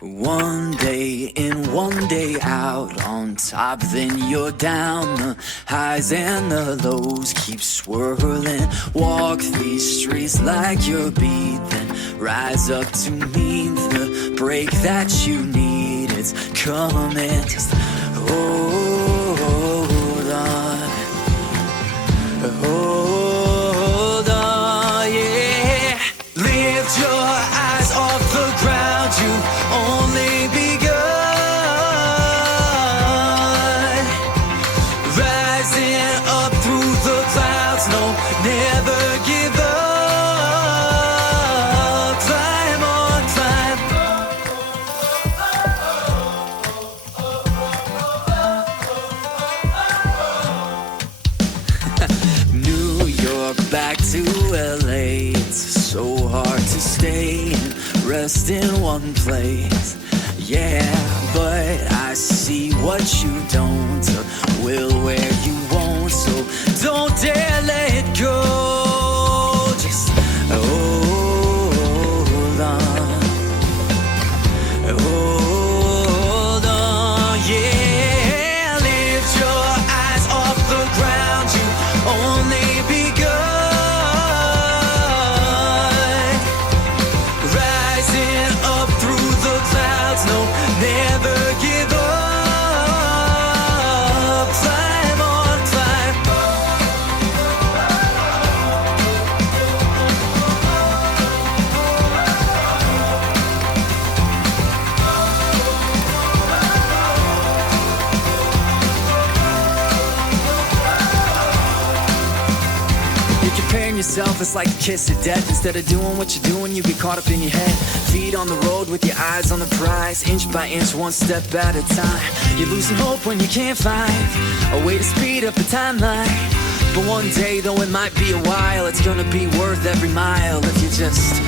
One day in, one day out, on top, then you're down. The highs and the lows keep swirling. Walk these streets like you're beat, then rise up to meet the break that you need. It's coming, just hold on, hold on, yeah. Lift your eyes off the ground, you've only begun. Rising up through the clouds, no, never give up. Climb on, climb. New York back to LA, it's so hard to stay and rest in one place. Yeah, but I see what you don't, will where you won't, so don't dare let go. Just hold on, hold on, yeah. Lift your eyes off the ground, you only begun. Rising up through the clouds, no, never give up. Climb on, climb. You're comparing yourself, it's like a kiss of death. Instead of doing what you're doing, you get caught up in your head. Feet on the road with your eyes on the prize, inch by inch, one step at a time. You're losing hope when you can't find a way to speed up the timeline. But one day, though it might be a while, it's gonna be worth every mile if you just